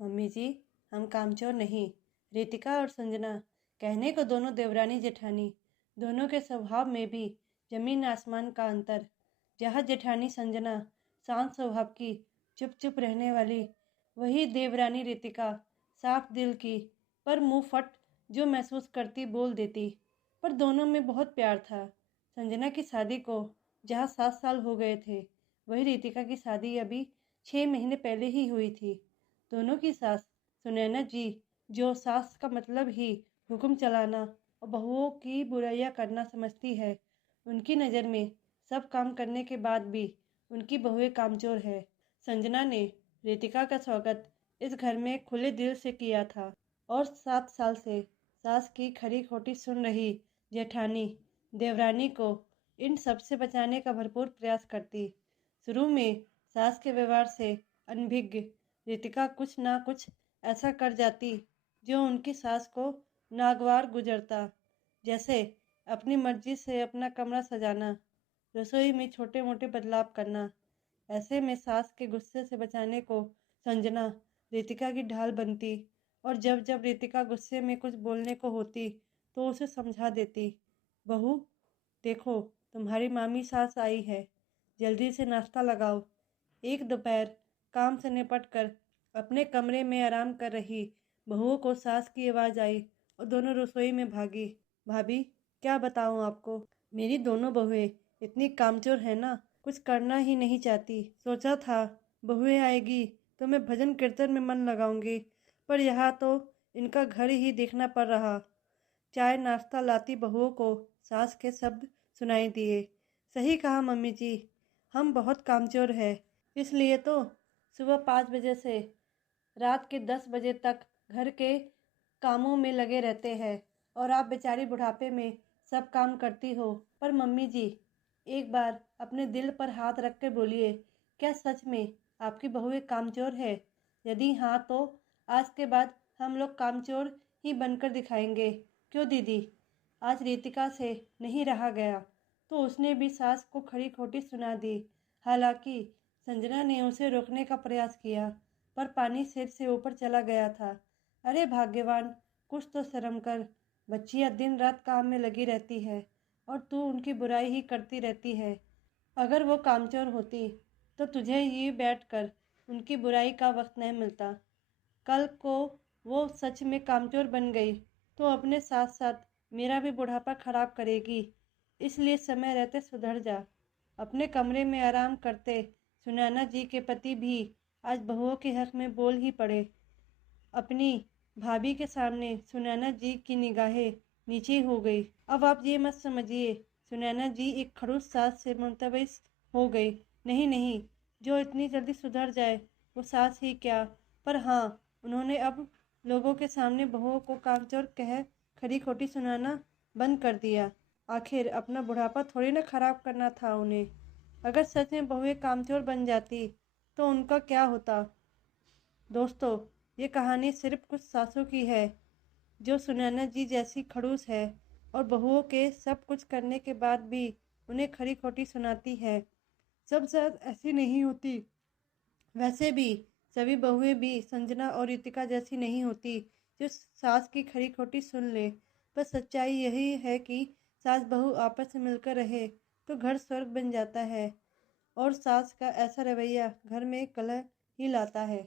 Mummy जी, हम कामचोर नहीं। रितिका और संजना, कहने को दोनों देवरानी जेठानी, दोनों के स्वभाव में भी जमीन आसमान का अंतर। जहाँ जेठानी संजना शांत स्वभाव की, चुप चुप रहने वाली, वही देवरानी रितिका साफ दिल की, पर मुंह फट जो महसूस करती बोल देती। पर दोनों में बहुत प्यार था। संजना की शादी को जहाँ 7 साल हो गए थे, वही रितिका की शादी अभी 6 महीने पहले ही हुई थी। दोनों की सास सुनैना जी, जो सास का मतलब ही हुक्म चलाना और बहुओं की बुराइयां करना समझती है, उनकी नज़र में सब काम करने के बाद भी उनकी बहुएं कामचोर है। संजना ने रितिका का स्वागत इस घर में खुले दिल से किया था और 7 साल से सास की खरी खोटी सुन रही जेठानी देवरानी को इन सब से बचाने का भरपूर प्रयास करती। शुरू में सास के व्यवहार से अनभिज्ञ रितिका कुछ ना कुछ ऐसा कर जाती जो उनकी सास को नागवार गुजरता। जैसे अपनी मर्जी से अपना कमरा सजाना, रसोई में छोटे मोटे बदलाव करना। ऐसे में सास के गुस्से से बचाने को संजना रितिका की ढाल बनती और जब जब रितिका गुस्से में कुछ बोलने को होती तो उसे समझा देती। बहू, देखो तुम्हारी मामी सास आई है, जल्दी से नाश्ता लगाओ। एक दोपहर काम से निपट कर अपने कमरे में आराम कर रही बहुओं को सास की आवाज़ आई और दोनों रसोई में भागी। भाभी, क्या बताऊं आपको, मेरी दोनों बहुएं इतनी कामचोर है ना, कुछ करना ही नहीं चाहती। सोचा था बहुएं आएगी तो मैं भजन कीर्तन में मन लगाऊंगी, पर यहाँ तो इनका घर ही देखना पड़ रहा। चाय नाश्ता लाती बहुओं को सास के शब्द सुनाई दिए। सही कहा मम्मी जी, हम बहुत कामचोर है, इसलिए तो सुबह 5 बजे से रात के 10 बजे तक घर के कामों में लगे रहते हैं और आप बेचारी बुढ़ापे में सब काम करती हो। पर मम्मी जी, एक बार अपने दिल पर हाथ रख कर बोलिए, क्या सच में आपकी बहू एक कामचोर है? यदि हाँ तो आज के बाद हम लोग कामचोर ही बनकर दिखाएंगे। क्यों दीदी? आज रितिका से नहीं रहा गया तो उसने भी सास को खरी खोटी सुना दी। हालांकि संजना ने उसे रोकने का प्रयास किया, पर पानी सिर से ऊपर चला गया था। अरे भाग्यवान, कुछ तो शर्म कर। बच्चियां दिन रात काम में लगी रहती है और तू उनकी बुराई ही करती रहती है। अगर वो कामचोर होती तो तुझे ही बैठकर उनकी बुराई का वक्त नहीं मिलता। कल को वो सच में कामचोर बन गई तो अपने साथ साथ मेरा भी बुढ़ापा खराब करेगी। इसलिए समय रहते सुधर जा। अपने कमरे में आराम करते सुनैना जी के पति भी आज बहुओं के हक में बोल ही पड़े। अपनी भाभी के सामने सुनैना जी की निगाहें नीचे हो गई। अब आप ये मत समझिए सुनैना जी एक खड़ूस सास से मुंतबस हो गई। नहीं नहीं, जो इतनी जल्दी सुधर जाए वो सास ही क्या, पर हाँ, उन्होंने अब लोगों के सामने बहुओं को कामचोर कह खरी खोटी सुनाना बंद कर दिया। आखिर अपना बुढ़ापा थोड़ी ना खराब करना था उन्हें। अगर सच में बहुएं कामचोर बन जाती तो उनका क्या होता? दोस्तों, ये कहानी सिर्फ कुछ सासों की है जो सुनैना जी जैसी खड़ूस है और बहुओं के सब कुछ करने के बाद भी उन्हें खरी खोटी सुनाती है। सब सास ऐसी नहीं होती। वैसे भी सभी बहुएं भी संजना और रितिका जैसी नहीं होती जो सास की खरी खोटी सुन ले। पर सच्चाई यही है कि सास बहू आपस में मिलकर रहे तो घर स्वर्ग बन जाता है और सास का ऐसा रवैया घर में कलह ही लाता है।